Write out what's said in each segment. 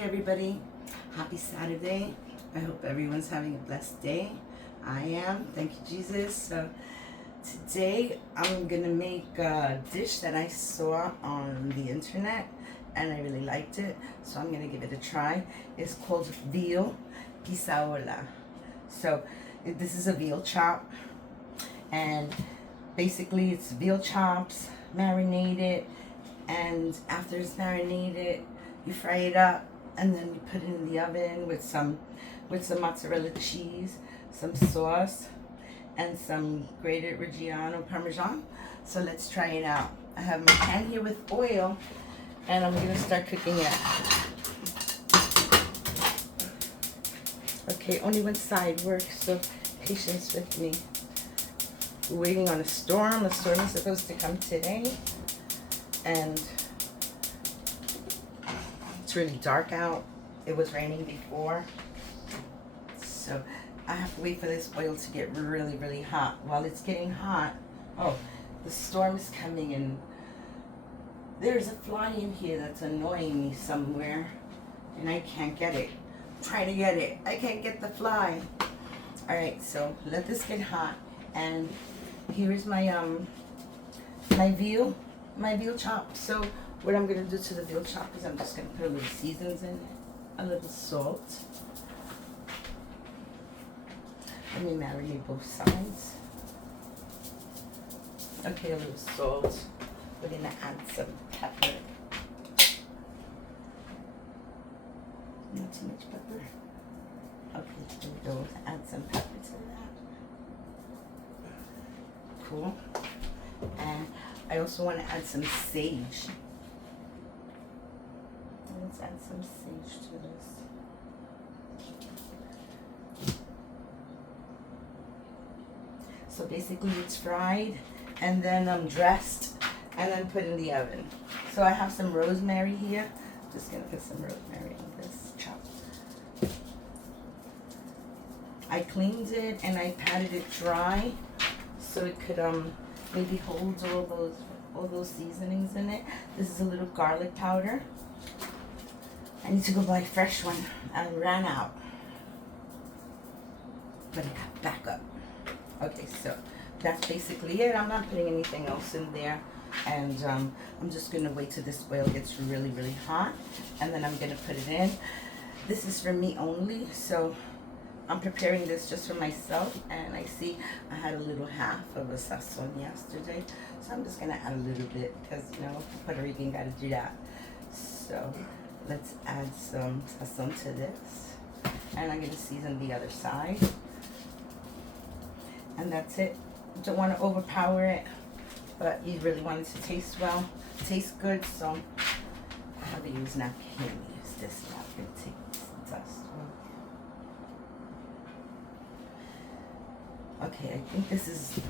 everybody. Happy Saturday. I hope everyone's having a blessed day. I am. Thank you, Jesus. So today I'm gonna make a dish that I saw on the internet and I really liked it. So I'm gonna give it a try. It's called Veal Pizzaolia. So this is a veal chop, and basically it's veal chops marinated, and after it's marinated you fry it up and then you put it in the oven with some mozzarella cheese, some sauce, and some grated Reggiano Parmesan. So let's try it out. I have my pan here with oil and I'm gonna start cooking it. Okay, only one side works, so patience with me. We're waiting on a storm. A storm is supposed to come today, and it's really dark out. It was raining before, so I have to wait for this oil to get really, really hot. While it's getting hot, oh, the storm is coming, and there's a fly in here that's annoying me somewhere, and I can't get it. I'm trying to get it. I can't get the fly. All right, so let this get hot, and here is my my veal chop. So what I'm gonna do to the veal chop is I'm just gonna put a little seasons in it, a little salt. Let me marinate both sides. Okay, a little salt. We're gonna add some pepper. Not too much pepper. Okay, here we go. Add some pepper to that. Cool. And I also want to add some sage. Let's add some sage to this. So basically it's fried and then dressed and then put in the oven. So I have some rosemary here. Just gonna put some rosemary in this chop. I cleaned it and I patted it dry so it could maybe hold all those seasonings in it. This is a little garlic powder. I need to go buy a fresh one. I ran out, but it got back up. Okay, so that's basically it. I'm not putting anything else in there, and I'm just gonna wait till this oil gets really, really hot, and then I'm gonna put it in. This is for me only, so I'm preparing this just for myself, and I see I had a little half of a sazon yesterday, so I'm just gonna add a little bit because, you know, Puerto Rican gotta do that. So let's add some sazon to this, and I'm gonna season the other side, and that's it. Don't want to overpower it, but you really want it to taste well, taste good. So I have to use napkin. Use this napkin to take this dust. Okay, I think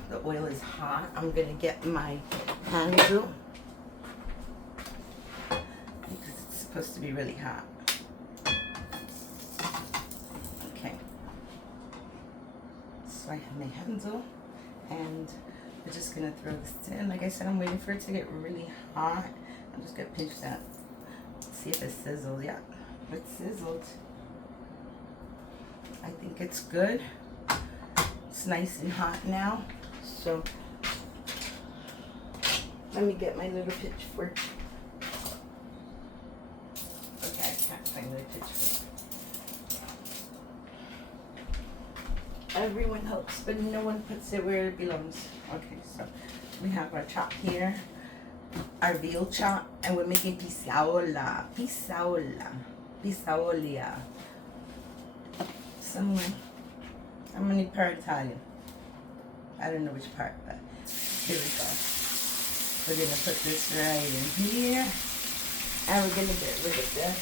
the oil is hot. I'm gonna get my handle because it's supposed to be really hot. Okay, so I have my handle, and we're just gonna throw this in. Like I said, I'm waiting for it to get really hot. I'm just gonna pinch that, see if it sizzled. Yeah, it sizzled. I think it's good. It's nice and hot now, so let me get my little pitchfork. Okay, I can't find my pitchfork. Everyone helps, but no one puts it where it belongs. Okay, so we have our chop here, our veal chop, and we're making pizzaolia. Somewhere. I'm gonna need part Italian. I don't know which part, but here we go. We're gonna put this right in here, and we're gonna get rid of this.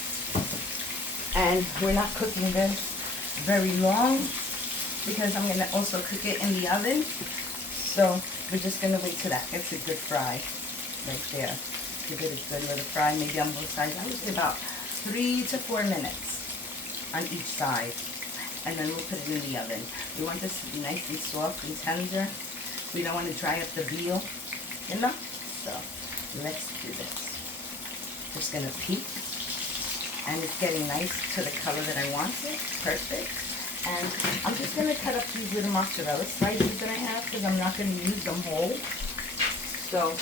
And we're not cooking this very long because I'm gonna also cook it in the oven. So we're just gonna wait till that gets a good fry right there. Give it a good little fry, maybe on both sides. I would say about 3 to 4 minutes on each side. And then we'll put it in the oven. We want this to be nice and soft and tender. We don't want to dry up the veal, you know? So let's do this. Just gonna peek and it's getting nice to the color that I want it. Perfect. And I'm just going to cut up these little mozzarella slices that I have because I'm not going to use them whole. So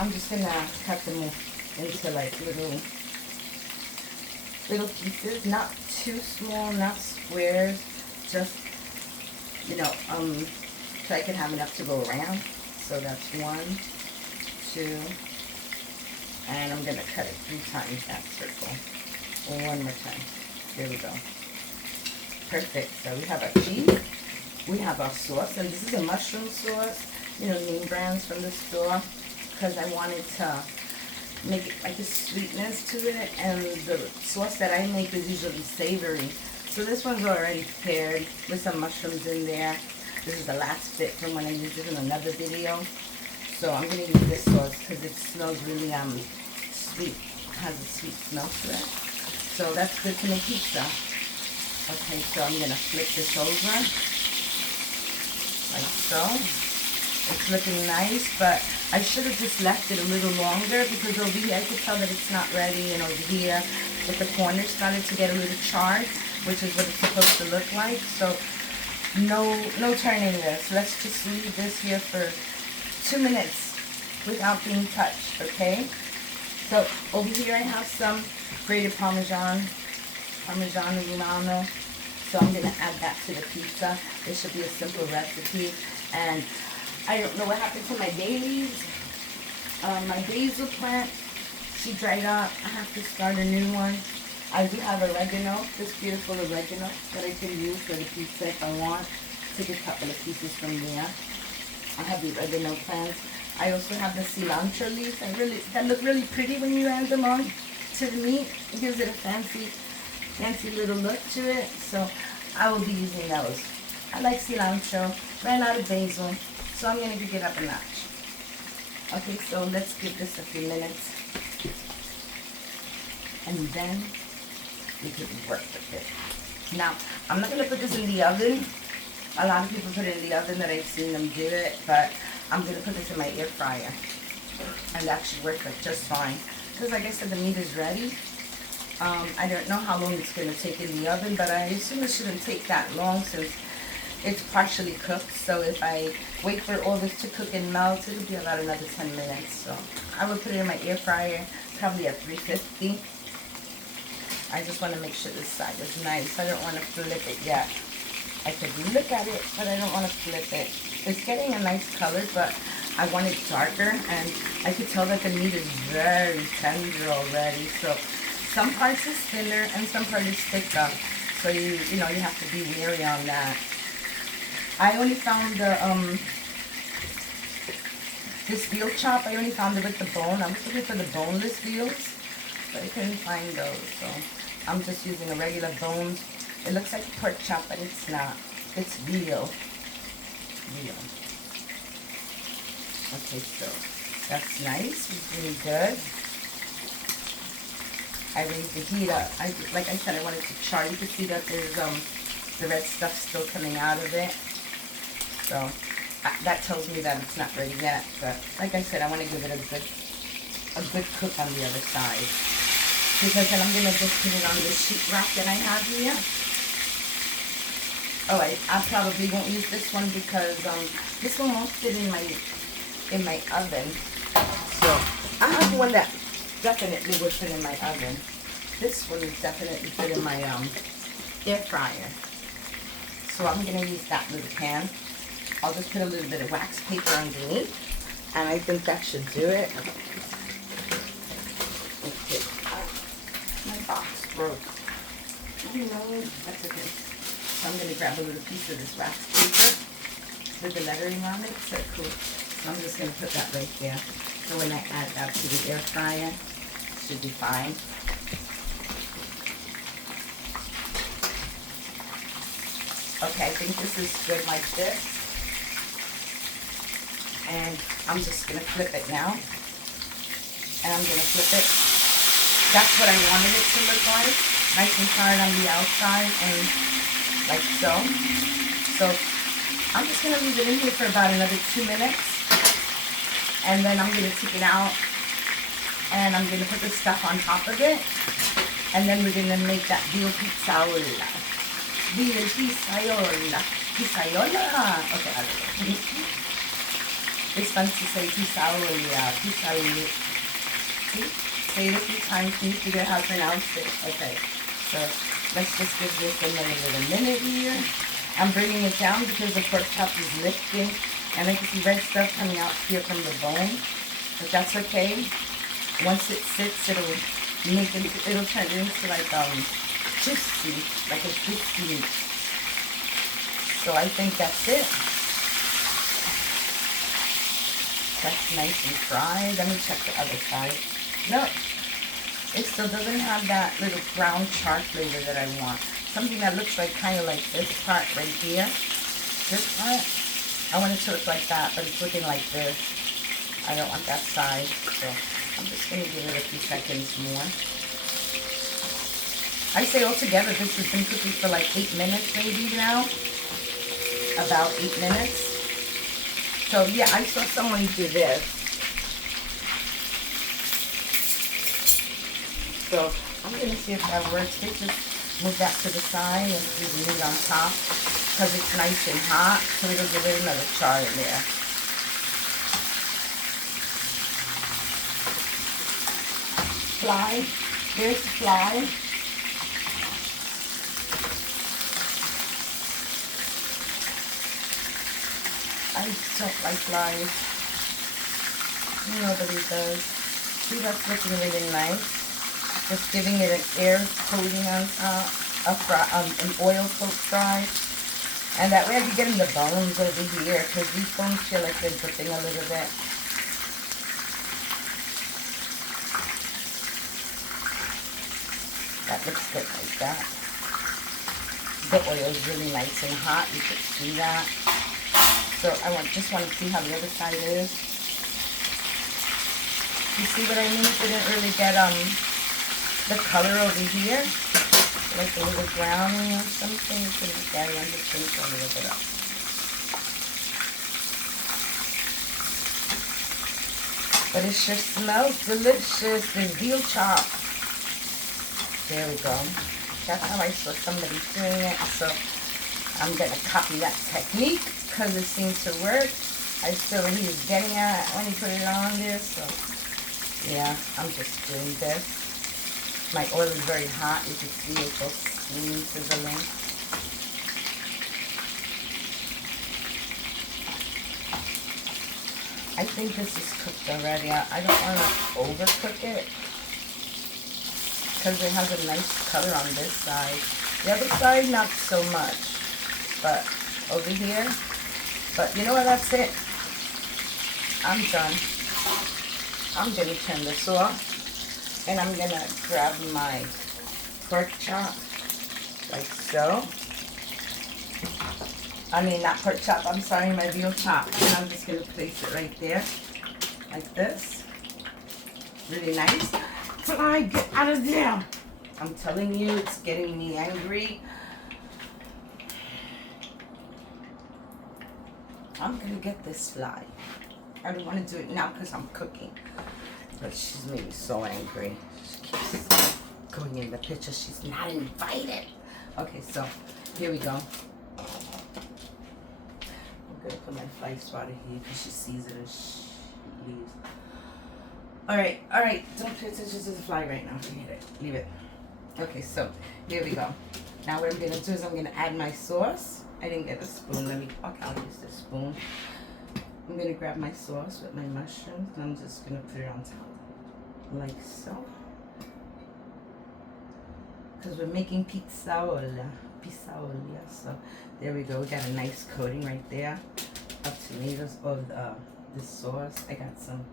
I'm just going to cut them into like little pieces, not too small, not squares, just, you know, so I can have enough to go around. So that's 1, 2, and I'm going to cut it 3 times that circle. One more time. There we go. Perfect. So we have our cheese, we have our sauce, and this is a mushroom sauce, you know, name brands from the store, because I wanted to make it like a sweetness to it, and the sauce that I make is usually savory. So this one's already prepared with some mushrooms in there. This is the last bit from when I used it in another video. So I'm going to use this sauce because it smells really sweet. It has a sweet smell to it. So that's good to make pizza. Okay, so I'm going to flip this over, like so. It's looking nice, but I should have just left it a little longer because over here I could tell that it's not ready, and over here with the corners started to get a little charred, which is what it's supposed to look like. So no turning this. Let's just leave this here for 2 minutes without being touched, okay? So over here I have some grated Parmesan Romano. So I'm going to add that to the pizza. This should be a simple recipe. And I don't know what happened to my dailies. My basil plant, she dried up. I have to start a new one. I do have oregano, this beautiful oregano that I can use for the pizza if I want. Take a couple of pieces from there. I have the oregano plants. I also have the cilantro leaves that look really pretty when you add them on to the meat. It gives it a fancy little look to it. So I will be using those. I like cilantro. Ran out of basil, so I'm going to pick it up a notch. Okay, so let's give this a few minutes, and then we can work with it. Now, I'm not going to put this in the oven. A lot of people put it in the oven that I've seen them do it, but I'm going to put this in my air fryer, and that should work just fine. Because like I said, the meat is ready. I don't know how long it's going to take in the oven, but I assume it shouldn't take that long since it's partially cooked. So if I wait for all this to cook and melt, it'll be about another 10 minutes. So I will put it in my air fryer, probably at 350. I just want to make sure this side is nice. I don't want to flip it yet. I could look at it, but I don't want to flip it. It's getting a nice color, but I want it darker, and I could tell that the meat is very tender already. So some parts is thinner and some parts is thicker. So you have to be wary on that. I only found the this veal chop. I only found it with the bone. I was looking for the boneless veals, but I couldn't find those. So I'm just using a regular bone. It looks like pork chop, but it's not. It's veal. Okay, so that's nice. It's really good. I raised the heat up. Like I said, I wanted to char. You can see that there's the red stuff still coming out of it. So that tells me that it's not ready yet. But like I said, I want to give it a good cook on the other side. Because then I'm gonna just put it on the sheetrock that I have here. Oh, I probably won't use this one because this one won't fit in my oven. So I have one that definitely would fit in my oven. This one is definitely fit in my air fryer. So I'm gonna use that little pan. I'll just put a little bit of wax paper underneath, and I think that should do it. Okay. My box broke. You know, that's okay. So I'm going to grab a little piece of this wax paper with the lettering on it. So cool. So I'm just going to put that right there. So when I add that to the air fryer, it should be fine. Okay, I think this is good like this. And I'm just going to flip it now. And I'm going to flip it. That's what I wanted it to look like. Nice and hard on the outside and like so. So I'm just going to leave it in here for about another 2 minutes. And then I'm going to take it out. And I'm going to put the stuff on top of it. And then we're gonna make that veal pizzaolia. Veal pizzaolia. Pizzaolia. Okay, I don't know. It's fun to say pizzaolia. Pizzaolia. See? Say it a few times and you figure out how to pronounce it. Okay. So let's just give this another little minute here. I'm bringing it down because the pork chop is lifting. And I can see red stuff coming out here from the bone. But that's okay. Once it sits, it'll turn into like juicy, like a juicy meat. So I think that's it. That's nice and fried. Let me check the other side. No, it still doesn't have that little brown char flavor that I want. Something that looks like kind of like this part right here. This part, I want it to look like that, but it's looking like this. I don't want that side, so I'm just going to give it a few seconds more. I say altogether this has been cooking for like 8 minutes maybe now. About 8 minutes. So yeah, I saw someone do this. So I'm going to see if that works. They just move that to the side and do the meat on top because it's nice and hot, so it'll give it another char in there. Fly. There's the fly. I don't like flies. Nobody does. See, that's looking really nice. Just giving it an air coating on top, an oil coat fry. And that way I can get in the bones over here, because these bones feel like they're dripping a little bit. That looks good like that. The oil is really nice and hot, you can see that. So I just want to see how the other side is. You see what I mean? It didn't really get the color over here, like a little browning or something. You can carry on the pink a little bit up. But it sure smells delicious. The veal chop. There we go. That's how I saw somebody doing it. So I'm gonna copy that technique because it seems to work. I saw what he was getting at when he put it on there. So yeah, I'm just doing this. My oil is very hot. You can see it both steam sizzling. I think this is cooked already. I don't want to overcook it because it has a nice color on this side. The other side, not so much. But over here. But you know what? That's it. I'm done. I'm going to turn this off. And I'm going to grab my pork chop, like so. I mean, not pork chop, I'm sorry, my veal chop. And I'm just going to place it right there, like this. Really nice. Fly, get out of there. I'm telling you, it's getting me angry. I'm going to get this fly. I don't want to do it now because I'm cooking. But she's made me so angry. She keeps going in the picture. She's not invited. Okay, so here we go. I'm going to put my fly swatter here because she sees it and she leaves. Alright. Don't pay attention to the fly right now. Forget it. Leave it. Okay, so here we go. Now what I'm going to do is I'm going to add my sauce. I didn't get a spoon. Okay, I'll use the spoon. I'm going to grab my sauce with my mushrooms and I'm just going to put it on top, like so. Because we're making pizzaolia. So there we go. We got a nice coating right there of tomatoes, of this sauce. I got some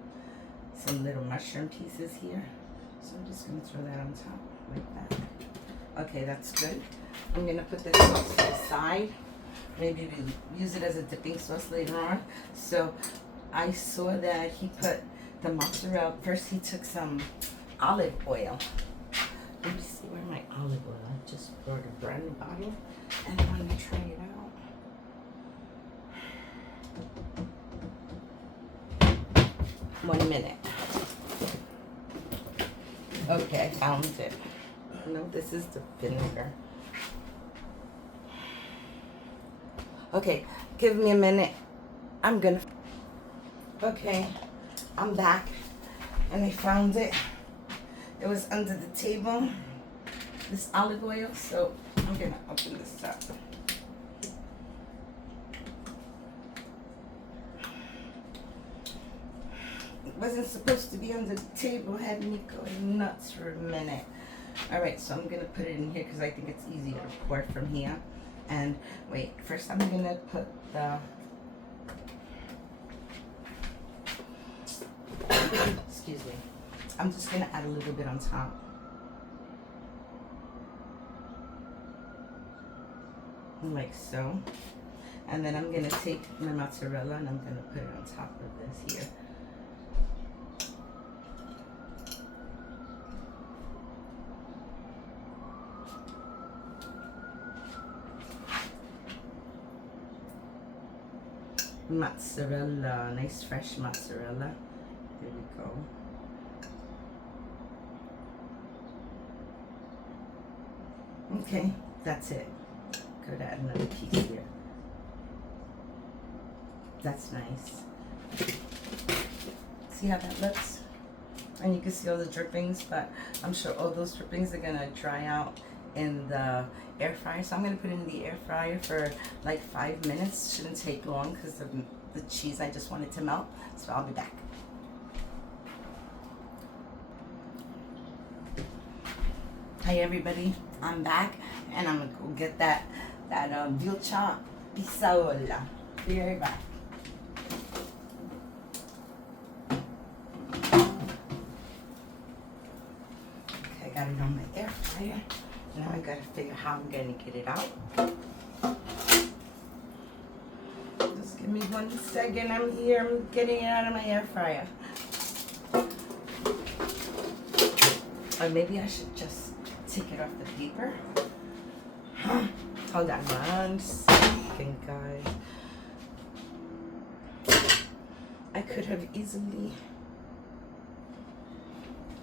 little mushroom pieces here. So I'm just going to throw that on top, like that. Okay, that's good. I'm going to put this sauce to the side. Maybe we'll use it as a dipping sauce later on. So I saw that he put the mozzarella. First he took some olive oil. Let me see where my olive oil. I just brought a brand new bottle and I want to try it out. 1 minute. Okay, I found it. No, this is the vinegar. Okay, give me a minute. Okay, I'm back and I found it. It was under the table, this olive oil, so I'm gonna open this up. It wasn't supposed to be under the table, had me going nuts for a minute. Alright, so I'm gonna put it in here because I think it's easier to pour from here. And wait, first I'm gonna put the excuse me. I'm just gonna add a little bit on top. Like so. And then I'm gonna take my mozzarella and I'm gonna put it on top of this here. Mozzarella, nice fresh mozzarella. There we go. Okay, that's it. Could add another piece here. That's nice. See how that looks? And you can see all the drippings, but I'm sure all those drippings are gonna dry out in the air fryer. So I'm gonna put it in the air fryer for like 5 minutes. Shouldn't take long because of the cheese I just wanted to melt. So I'll be back. Hi everybody, I'm back and I'm gonna go get that veal pizzaolia. Be right back. Okay, I got it on my air fryer. Now I gotta figure how I'm gonna get it out. Just give me 1 second. I'm here. I'm getting it out of my air fryer. Or maybe I should just take it off the paper. Hold on 1 second, guys. I could have easily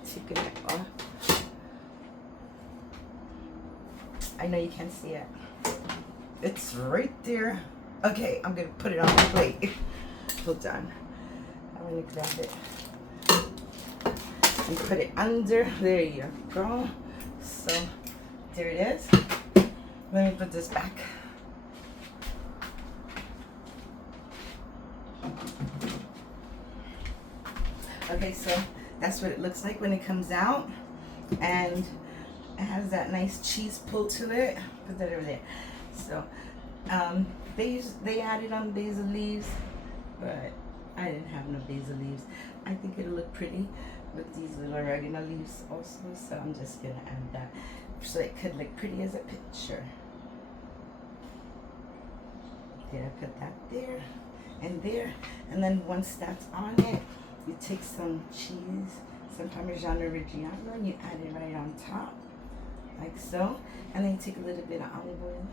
taken it off. I know you can't see it. It's right there. Okay, I'm gonna put it on the plate. Hold on. I'm gonna grab it and put it under. There you go. So there it is. Let me put this back. Okay, so that's what it looks like when it comes out, and it has that nice cheese pull to it. Put that over there. So they added on basil leaves, but I didn't have no basil leaves. I think it'll look pretty with these little oregano leaves also, so I'm just gonna add that so it could look pretty as a picture. Did I put that there and there? And then once that's on it, you take some cheese, some Parmigiano Reggiano, and you add it right on top, like so. And then you take a little bit of olive oil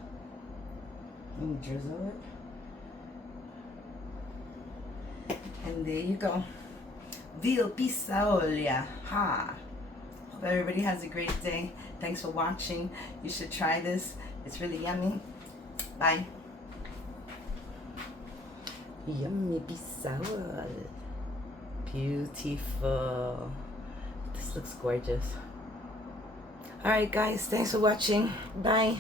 and you drizzle it. And there you go. Veal Pizzaolia. Ha! Hope everybody has a great day. Thanks for watching. You should try this. It's really yummy. Bye. Yummy pizzaolia. Beautiful. This looks gorgeous. Alright guys, thanks for watching. Bye.